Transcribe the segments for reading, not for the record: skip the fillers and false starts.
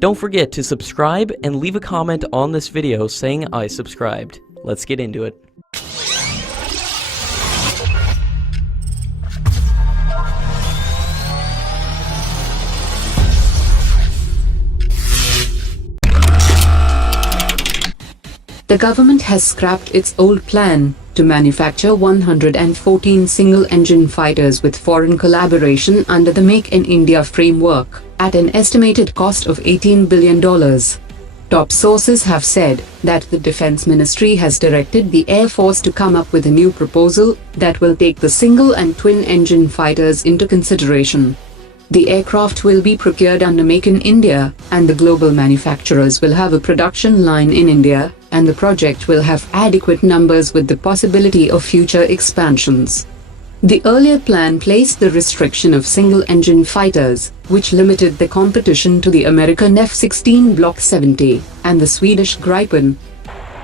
Don't forget to subscribe and leave a comment on this video saying I subscribed. Let's get into it. The government has scrapped its old plan to manufacture 114 single-engine fighters with foreign collaboration under the Make in India framework, at an estimated cost of $18 billion. Top sources have said that the Defense Ministry has directed the Air Force to come up with a new proposal that will take the single and twin-engine fighters into consideration. The aircraft will be procured under Make in India, and the global manufacturers will have a production line in India, and the project will have adequate numbers with the possibility of future expansions. The earlier plan placed the restriction of single-engine fighters, which limited the competition to the American F-16 Block 70 and the Swedish Gripen.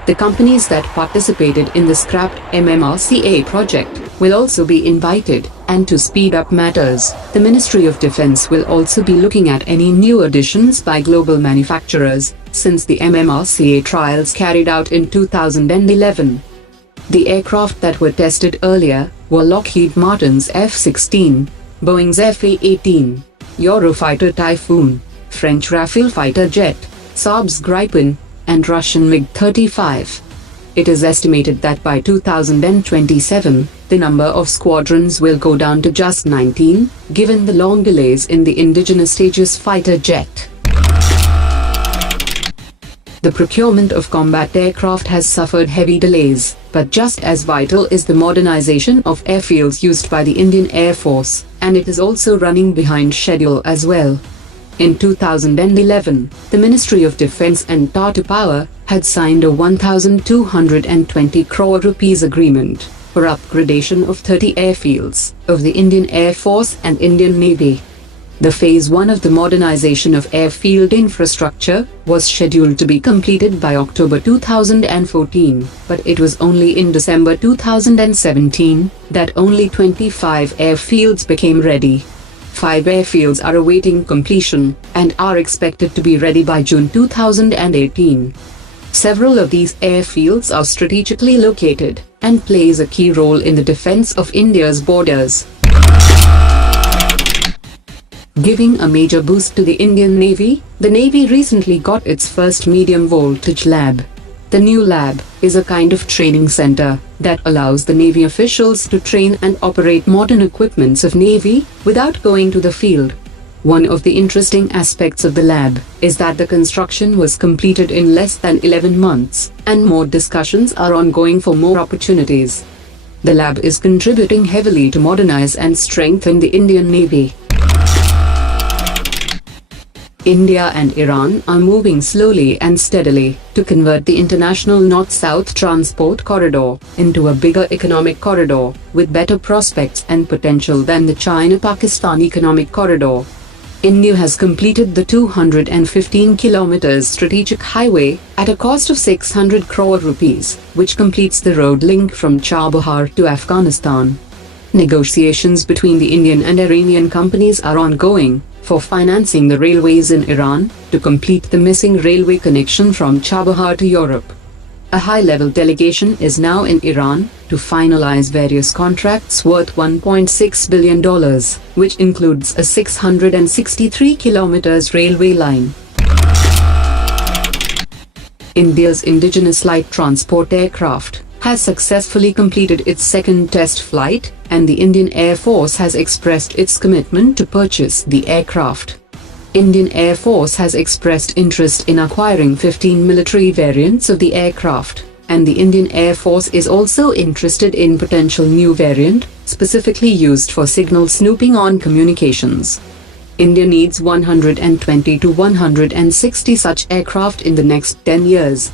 The companies that participated in the scrapped MMRCA project will also be invited, and to speed up matters, the Ministry of Defense will also be looking at any new additions by global manufacturers, since the MMRCA trials carried out in 2011. The aircraft that were tested earlier were Lockheed Martin's F-16, Boeing's F-A-18, Eurofighter Typhoon, French Rafale fighter jet, Saab's Gripen, and Russian MiG-35. It is estimated that by 2027, the number of squadrons will go down to just 19, given the long delays in the indigenous Tejas fighter jet. The procurement of combat aircraft has suffered heavy delays, but just as vital is the modernization of airfields used by the Indian Air Force, and it is also running behind schedule as well. In 2011, the Ministry of Defense and Tata Power had signed a 1,220 crore rupees agreement for upgradation of 30 airfields of the Indian Air Force and Indian Navy. The Phase 1 of the modernization of airfield infrastructure was scheduled to be completed by October 2014, but it was only in December 2017 that only 25 airfields became ready. 5 airfields are awaiting completion and are expected to be ready by June 2018. Several of these airfields are strategically located and plays a key role in the defense of India's borders. Giving a major boost to the Indian Navy, the Navy recently got its first medium voltage lab. The new lab is a kind of training center that allows the Navy officials to train and operate modern equipments of Navy without going to the field. One of the interesting aspects of the lab is that the construction was completed in less than 11 months, and more discussions are ongoing for more opportunities. The lab is contributing heavily to modernize and strengthen the Indian Navy. India and Iran are moving slowly and steadily to convert the international North-South transport corridor into a bigger economic corridor with better prospects and potential than the China-Pakistan economic corridor. India has completed the 215 kilometers strategic highway at a cost of 600 crore rupees, which completes the road link from Chabahar to Afghanistan. Negotiations between the Indian and Iranian companies are ongoing for financing the railways in Iran to complete the missing railway connection from Chabahar to Europe. A high-level delegation is now in Iran to finalize various contracts worth $1.6 billion, which includes a 663 kilometers railway line. India's indigenous light transport aircraft has successfully completed its second test flight, and the Indian Air Force has expressed its commitment to purchase the aircraft. Indian Air Force has expressed interest in acquiring 15 military variants of the aircraft, and the Indian Air Force is also interested in potential new variant, specifically used for signal snooping on communications. India needs 120 to 160 such aircraft in the next 10 years.